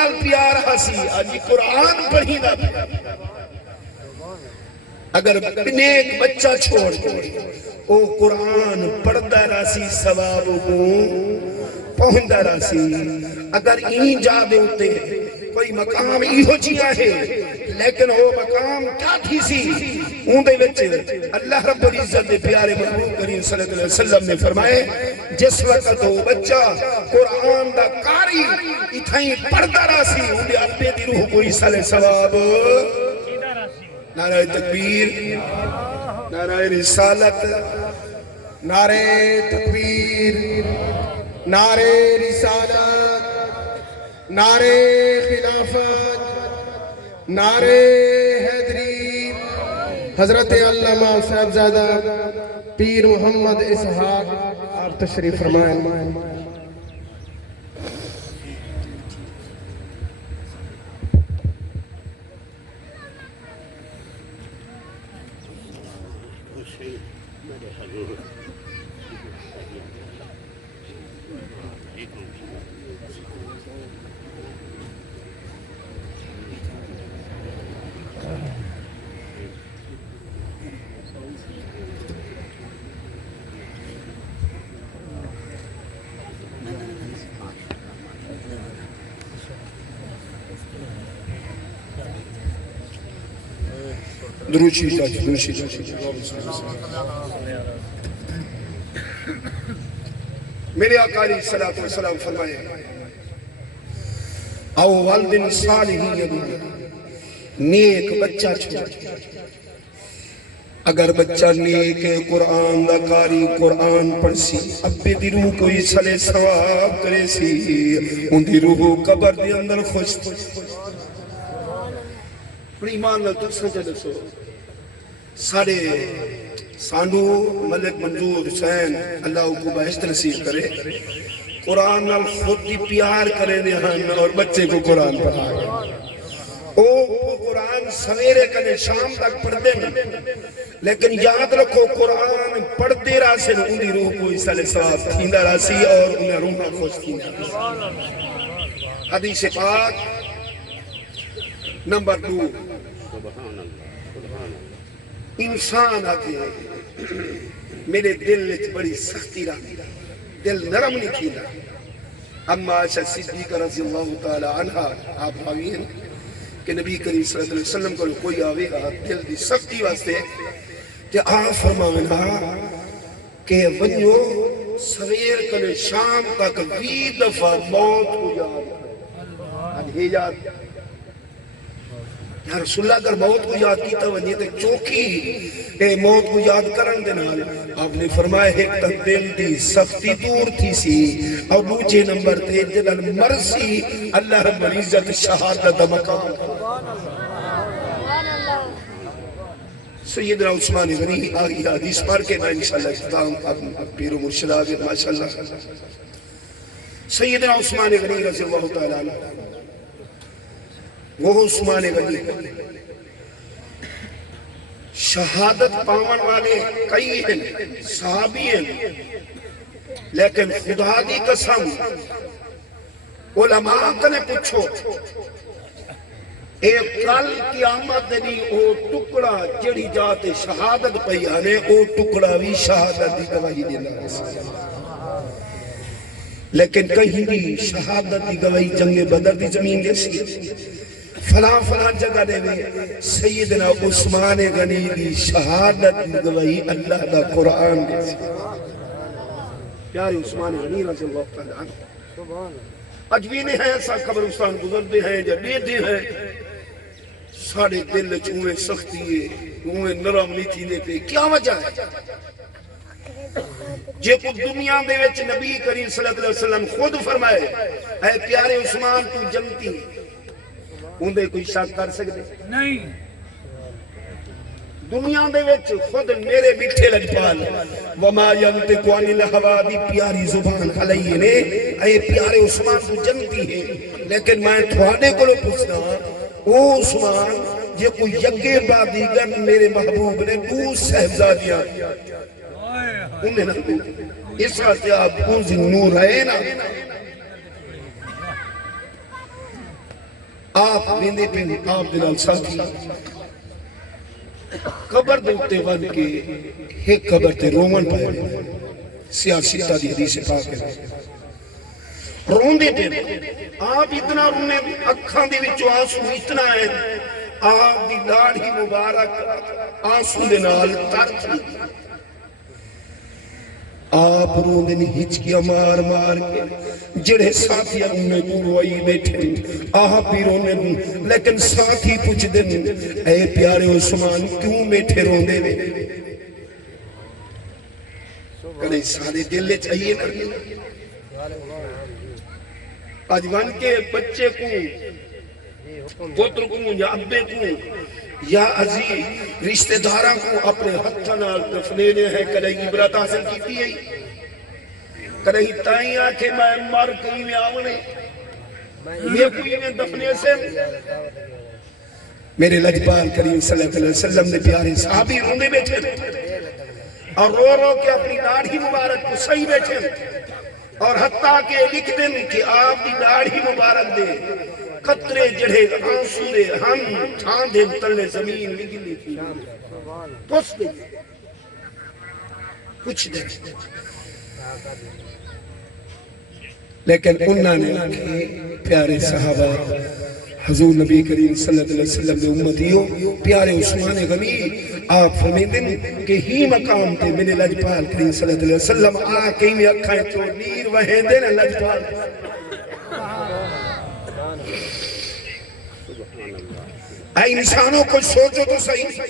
نال پیار ہسی آجی قرآن پڑھی دا اگر نیک بچہ چھوڑ دے او قرآن پڑھدا راسی ثواب کو پہندا راسی اگر این جا دے ہوتے کوئی مقام ایہو جیا ہے لیکن وہ مقام کیا تھی سی اون دے وچ اللہ رب العزت دے پیارے محبوب کریم صلی اللہ علیہ وسلم نے فرمائے جس وقت وہ بچہ قرآن دا قاری اتھائیں پڑھدا راسی اون دے ابے دی روح کوئی سالے ثواب نعرہ تکبیر نعرہ رسالت نعرہ تکبیر نعرہ رسالت نعرہ خلافت نعرہ حیدری حضرت علامہ صاحبزادہ پیر محمد اسحاق آپ تشریف فرمائیں دروشی چاچی دروشی چاچی میرے آقا علیہ السلام فرمائے او والدن صالحی یدو نیک بچہ چھوڑ اگر بچہ نیک قرآن دا قاری قرآن پڑھ سی ابے دی روح کوئی صلح ثواب کرے سی ان دی روح قبر دی اندر خوش بڑی ایمان نہ تو سجد سو ساڑھے سانڈو ملک منظور حسین اللہ کو بہشت نصیب کرے قرآن نال خود دی پیار کرے دہان اور بچے کو قرآن پڑھا گئے او قرآن سویرے کنے شام تک پڑھ دیں لیکن یاد رکھو قرآن پڑھ دے راسے ان دی روح کو اس علیہ ثواب تھیندہ راسی اور انہیں روح خوش تھیندہ راسی حدیث پاک نمبر 2 انسان آتے ہیں میرے دل بڑی سختی رہی دل نرم نہیں تھی اما عائشہ صدیقہ رضی اللہ تعالی عنہ آپ حاوین کہ نبی کریم صلی اللہ علیہ وسلم کو کوئی آوے گا دل دی سختی واسطے کہ آپ فرمانا کہ ونیو سویر کنے شام تک 20 دفعہ موت کو یاد کرے یاد یا رسول اللہ اگر موت کو یاد کی تو ونیے تے چوکی موت کو یاد کرن دینا آپ نے فرمایا ایک تک دل دی سختی دور تھی سی اور دوجہ نمبر تے جدن مرسی اللہ رب العزت شہادت مقام سیدنا عثمان غنی آگی حدیث پڑھ کے میں انشاءاللہ اختتام پیر و مرشد آگے ماشاءاللہ سیدنا عثمان غنی رضی اللہ تعالیٰ عنہ وہ عثمان غنی شہادت پاون والے کئی ہیں صحابی ہیں لیکن خدا دی قسم علماء کنے پوچھو ایک کل قیامت دنی او ٹکڑا جڑی جاتے شہادت پئی آنے او ٹکڑا بھی شہادت دی گواہی دینا لیکن کہیں بھی شہادت دی گواہی جنگ بدر دی زمین جیسی فلاں فلاں جگہ دے میں سیدنا عثمان غنی دی شہادت دی گواہی اللہ دا قرآن جیسی پیارے عثمان غنی رضی اللہ تعالیٰ عنہ اجوینے ہیں ایسا قبرستان گزرتے ہیں یا دیتے ہیں ساڑھے دل چوئے سختی ہے چوئے نرم نیتی نے پہ کیا وجہ ہے جے کو دنیا دے وچ نبی کریم صلی اللہ علیہ وسلم خود فرمائے اے پیارے عثمان تو جنتی ان دے کوئی شک کر سکتے نہیں دنیا دے وچ خود میرے میٹھے لجپال وما ینطق عن الہوا دی پیاری زبان علیہ نے اے پیارے عثمان تو جنتی ہے لیکن میں تھوڑے کو لو پوچھنا او عثمان یہ کوئی یکے بادیگر میرے محبوب نے دو صحبزادیاں انہیں نہ اس واسطے آپ کون سی نور ہے نا آپ ویندے پہ آپ دلال ساتھی قبر دے اتے ون کے ایک قبر تے رومن پائے سیاسی دی حدیث پاک ہے رون دے پہ آپ اتنا رونے اکھاں دے وچوں آنسو اتنا ہے آپ دی لاڑھی مبارک آنسو دے نال تر تھی آپ روندے نے ہچکیاں مار مار کے جڑے ساتھی انہیں کو روئی بیٹھے آپ بھی رونے لیکن ساتھی پوچھ دیں اے پیارے عثمان کیوں بیٹھے روندے میں کہیں سارے دل لے چاہیے نا آج وان کے بچے کو پتر کو یا ابے کو یا عزیز رشتہ داراں کو اپنے ہتھاں نال دفنینے ہیں کدی عبرت حاصل کیتی ہے کدی تائیں آکھے میں مر کہیں میں آونے یہ کوئی میں دفنے سے میرے لجپال کریم صلی اللہ علیہ وسلم نے پیارے صحابی رونے بیٹھے اور رو رو کے اپنی داڑھی مبارک کو صحیح بیٹھے اور حتیٰ کہ لکھ دیں کہ آپ کی داڑھی مبارک دے قطرے جڑے آنسو دے ہم تھان دے تلے زمین نگلی تھی پوس دے کچھ دے لیکن انہوں نے پیارے صحابہ حضور نبی کریم صلی اللہ علیہ وسلم نے امتیوں پیارے عثمان غنی آپ فرمیدن کہ ہی مقام تے میں نے لجپال کریم صلی اللہ علیہ وسلم آکیں میں اکھائیں تو نیر وہیں دے نا لجپال اے انسانوں کو سوچو تو صحیح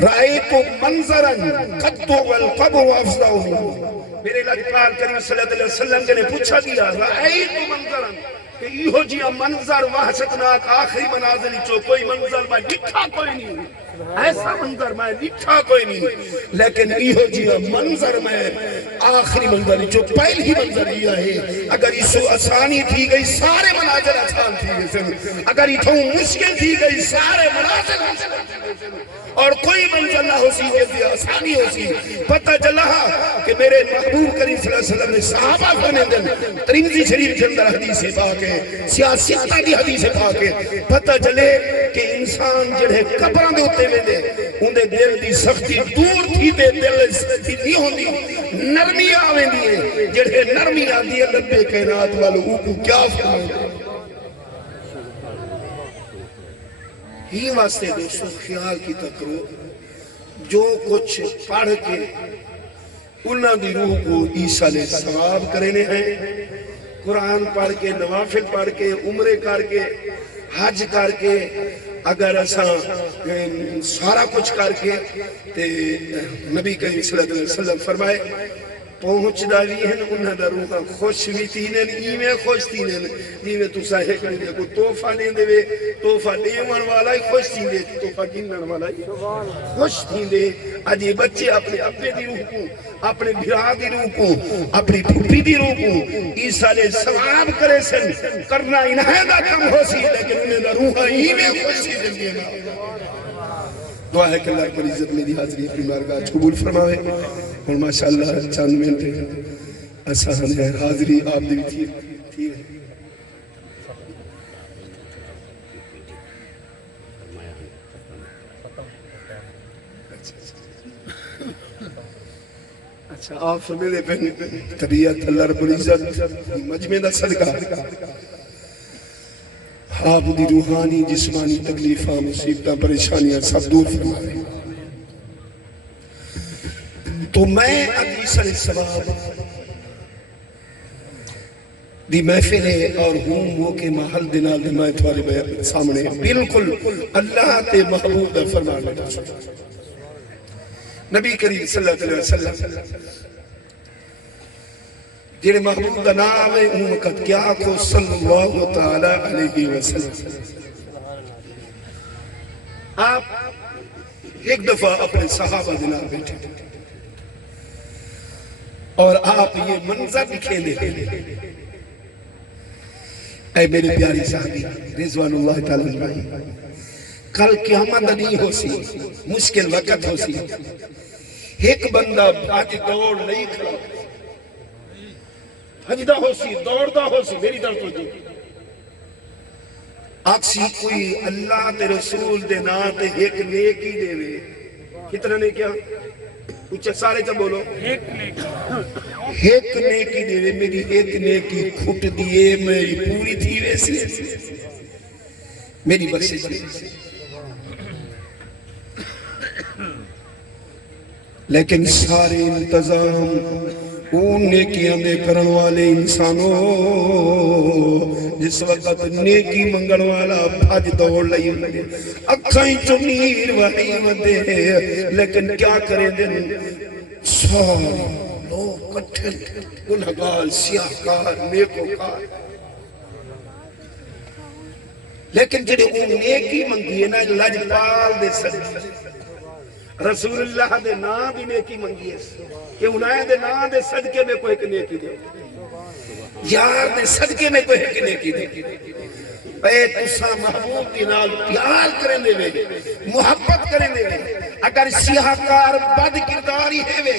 رائیتو منظراً قدو والقبر افضاؤ میرے لجپال کریم صلی اللہ علیہ وسلم نے پوچھا دیا رائیتو منظراً کہ یہ جیا منظر وحشتناک آخری منازلی چو کوئی منظر میں ڈٹھا کوئی نہیں ایسا منظر میں ڈٹھا کوئی نہیں لیکن یہ جیا منظر میں آخری منظر جو پہلی منظر یہ ہے اگر اسو آسانی تھی گئی سارے مناظر آسان تھی گئی اگر یہ مشکل تھی گئی سارے مناظر اور کوئی منظر نہ ہو سی جیسے آسانی ہو سی پتہ چلا کہ میرے محبوب کریم صلی اللہ علیہ وسلم نے صحابہ فرمائے دن ترمذی شریف کے اندر حدیث پاک ہے سیاستہ دی حدیث پاک ہے پتہ چلے کہ انسان جڑے قبراں دے ہوتے میں دے اندے دل دی سختی دور تھی دے دل سختی نہیں ہوندی نرمی آویں دیئے جڑے نرمی آدھی ہے لبے کائنات والوں کو کیا فرمائے ہی واسطے دوستوں خیال کی تکرو جو کچھ پڑھ کے انہاں دی روح کو عیسیٰ علیہ ثواب کرنے ہیں قرآن پڑھ کے نوافل پڑھ کے عمرے کر کے حج کر کے اگر ایسا سارا کچھ کر کے نبی کریم صلی اللہ علیہ وسلم فرمائے پہنچ داوی ہیں انہاں دا روحاں خوش بھی تینن ایمیں خوش تینن ایمیں تو ساہے کرنے دے کوئی توفہ دیں دے وے توفہ دیون والا ہی خوش تین دے توفہ گنن والا ہی خوش تین دے آجی بچے اپنے ابے دی روح کو اپنے بھرا دی روح کو اپنی پھوپھی دی روح کو عیسیٰ علیہ ثواب کرے سن کرنا انہیں دا کم ہو سی لیکن انہیں دا روحاں ایمیں خوش تین دے دعا ہے کہ اللہ پر عزت میری حاضری اپنی بارگاہ قبول فرماوے اور ماشاءاللہ چاند منٹے آسان ہے حاضری آپ دی بھی تھی اچھا آپ فرمیدے پہ طبیعت اللہ رب العزت مجمع دا صدقہ آپ دی روحانی جسمانی تکلیفہ مصیبتہ پریشانیاں سب دور فرمائے تو میں عیسیٰ علیہ السلام دی محفل ہے اور ہوں وہ کے محل دنال دی میں تھوڑے سامنے بالکل اللہ تے محبوب دا فرمان لیتا نبی کریم صلی اللہ علیہ وسلم جنہیں محبوب دا نام ہے ان وقت کیا کو صلی اللہ تعالی علیہ وسلم آپ ایک دفعہ اپنے صحابہ دنال بیٹھے اور آپ یہ منظر دکھے لے اے میرے پیاری صحابی رضوان اللہ تعالیٰ عنہ کل قیامت نہیں ہو سی مشکل وقت ہو سی ایک بندہ آج دوڑ نہیں کھڑا حجدہ ہو سی دوڑ دا ہو سی میری طرف تو جو آکسی کوئی اللہ تے رسول دے نا تے ایک نیکی دے وے کتنا نے کیا کچھ سارے چا بولو ایک نیکی دے وے میری ایک نیکی کھٹ دیئے میری پوری تھی ویسی میری بخشش دی لیکن سارے انتظام اون نیکیاں دے کرن والے انسانوں جس وقت نیکی منگن والا بھاج دوڑ لئی ہوئے اکھائیں چنیر وحی مدے لیکن کیا کرے دن سارے لوگ کٹھے گنہگار سیاہکار نیکوکار لیکن جنہیں اون نیکی منگی ہے نا لجپال دے صدقے رسول اللہ دے نام بھی نیکی منگی ہے کہ انہیں دے نام دے صدقے میں کوئی ایک نیکی دے یار دے صدقے میں کوئی ایک نیکی دے اے تسا محبوب کی نال پیار کریں دے وے محبت کریں دے وے اگر سیاہکار بد کرداری ہے وے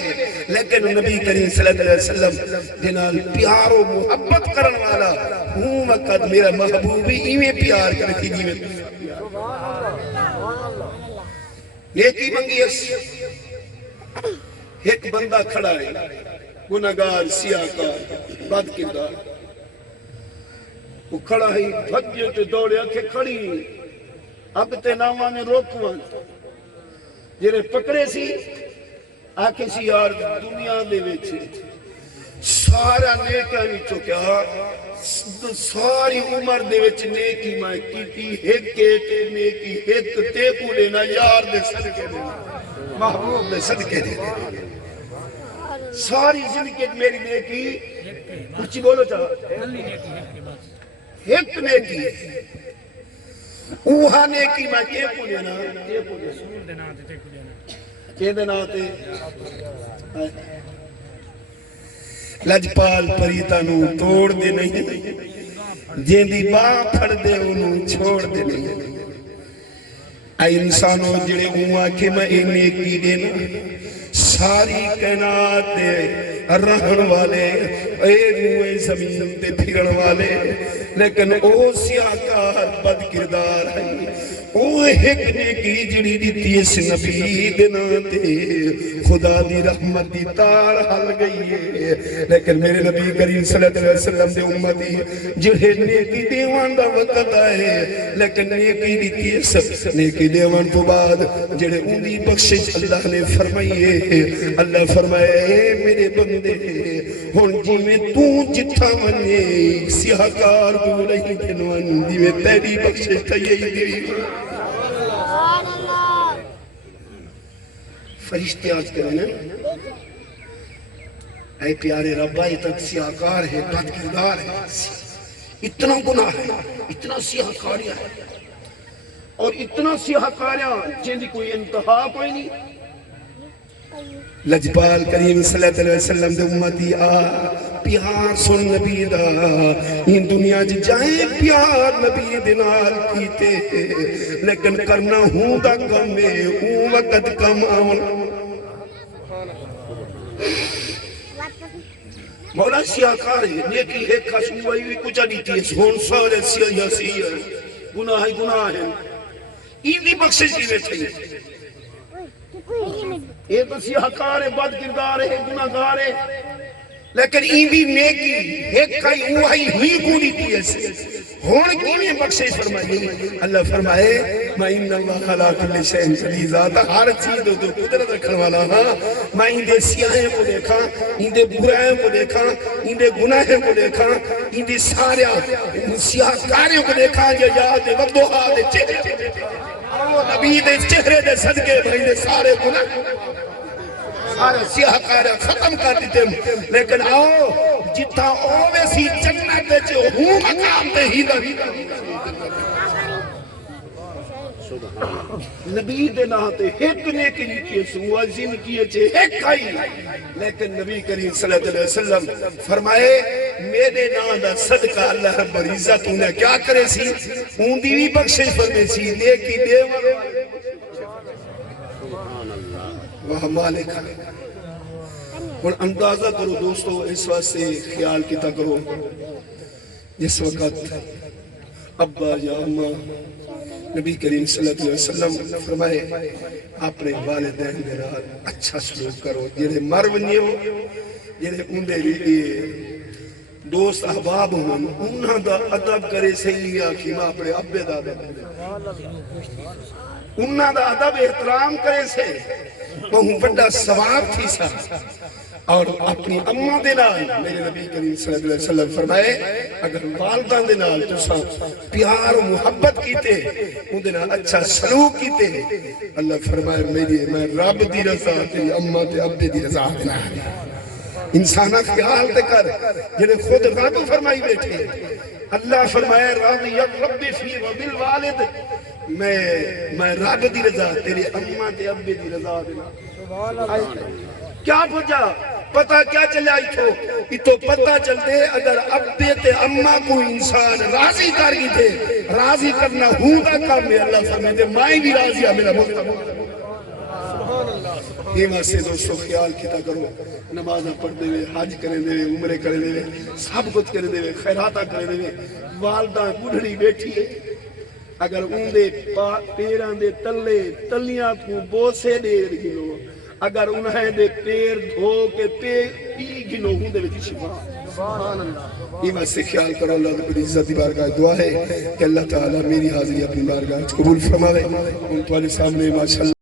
لیکن نبی کریم صلی اللہ علیہ وسلم دے نال پیار و محبت کرن والا ہوں وقت میرا محبوبی ایویں پیار کرتی دیویں نیکی منگی اس ایک بندہ کھڑا ہے گناہگار سیاہکار بد کردار وہ کھڑا ہے بھجے تے دوڑے آکھے کھڑی اب تے ناواں نے روکوان جنہیں پکڑے سی آکھے سی یار دنیا دے ویچے سارا نیکہ نہیں چکیا ساری عمر دے وچ نیکی میں کیتی ایک تے نیکی ایک تے کو لینا یار دے صدقے دینا محبوب دے صدقے دینا ساری زندگی میری نیکی کچھ بولو چاہا ایک نیکی اوہا نیکی میں تے کو لینا تے دینا تے لجپال پریتا نو توڑ دے نہیں جین دی باں پھڑ دے انہوں چھوڑ دے نہیں اے انسانوں جڑے ہوں آکھے میں نیکی دینا ساری کائنات دے رہن والے اے روئے زمین دے پھرن والے لیکن او سیاہکار بد کردار ہے او ایک نیکی جڑی دیتی اس نبی دناتے خدا دی رحمت دی تار حل گئی ہے لیکن میرے نبی کریم صلی اللہ علیہ وسلم دے امتی جڑے نیکی دیوان دا وقت آئے لیکن نیکی دیتی اس نیکی دیوان تو بعد جڑے اندی بخشش اللہ نے فرمائیے اللہ فرمائے اے میرے بندے ہون جی میں تو جتھا منے سیاہکار کو نہیں جنوان دی میں تیری بخشش تھا یہی دی فرشتے آج کریں اے پیارے ربا یہ تک سیاہکار ہے بد کردار ہے اتنا گناہ ہے اتنا سیاہکاریاں ہے اور اتنا سیاہکاریاں جن دی کوئی انتہا کوئی نہیں لجپال کریم صلی اللہ علیہ وسلم دے امتی آ پیار سن نبی دا یہ دنیا جائیں پیار نبی دنال کیتے لیکن کرنا ہوں دا کم ہے ہوں وقت کم آن مولا سیاہکار ہے نیکی ایک خشم ہوئی ہوئی کچھ دیتی ہے سون سورے سیاہ سیاہ گناہ ہے این دی بخشش کی بیٹھائی یہ تو سیاہکار ہے بد کردار ہے گناہگار ہے لیکن این بھی نیکی ایک کئی اوہی ہوئی کو دیتی ہے ہون کی میں بخشش فرمائی اللہ فرمائے میں ان اللہ خلا کل شہن قدیر ذات ہر چیز دو قدرت رکھن والا ہاں میں ان دے سیاہیں کو دیکھا ان دے برائیں کو دیکھا ان دے گناہیں کو دیکھا ان دے سارے سیاہکاریوں کو دیکھا یہ یاد وقتوہا دے چہرے نبی دے چہرے دے صدقے بھائی دے سارے گناہ سارے سیاہکارہ ختم کر دیتے لیکن آؤ جتا اوے سی جنت دے چھو ہوں مقام دے ہی دا نبی دے ناتے ایک نیکی نہیں کیے سوازین کیے چھے ایک کھائی لیکن نبی کریم صلی اللہ علیہ وسلم فرمائے میرے نا دا صدقہ اللہ رب العزت انہیں کیا کرے سی اون دیوی بخشش فرمے سی نیکی دیور وہ مالک ہے اور اندازہ کرو دوستو اس وقت سے خیال کیتا کرو جس وقت ابا یا اماں نبی کریم صلی اللہ علیہ وسلم فرمائے اپنے والدین دے نال اچھا سلوک کرو، جڑے مر ونجے ہو جڑے اندے دوست احباب ہون انہاں دا ادب کرے صحیح آکھی ماں اپنے ابے دا انہاں دا ادب احترام کرے سے وہاں بڑا ثواب تھی سا۔ اور اپنی اماں دے نال میرے نبی کریم صلی اللہ علیہ وسلم فرمائے اگر والدان دے نال تساں پیار و محبت کیتے ان دے نال اچھا سلوک کیتے اللہ فرمائے میں رب دی رضا تیری اماں تے ابے دی رضا دے نال۔ انسانہ خیال تے کر جنہیں خود رب فرمائی بیٹھے اللہ فرمائے راضی رب فی و بالوالد، میں رب دی رضا تیرے اماں تے ابے دی رضا دے نال۔ کیا پوچھا پتہ کیا چلے آئی تھو اتو پتہ چلتے اگر ابے تے اماں کو انسان راضی کر گئی تھے راضی کرنا ہوں دا کام ہے اللہ فرمائے مائیں بھی راضی ہے میرا مطلب۔ یہ واسطے دوستو خیال کیتا کرو نمازہ پڑھ دے وے حج کریں دے وے عمرے کریں دے وے سب کچھ کریں دے وے خیراتہ کریں دے وے والدہ بڑھڑی بیٹھی ہے اگر ان دے پیران دے تلے تلیاں کو بوسے دے گلو اگر انہیں دے پیر دھو کے پی گلو ہوں دے وے شفا۔ سبحان اللہ۔ یہ واسطے خیال کرو اللہ بڑی عزت بارگاہ دعا ہے کہ اللہ تعالیٰ میری حاضری اپنی بارگاہ قبول فرماوے ان تمہارے سامنے ماشاءاللہ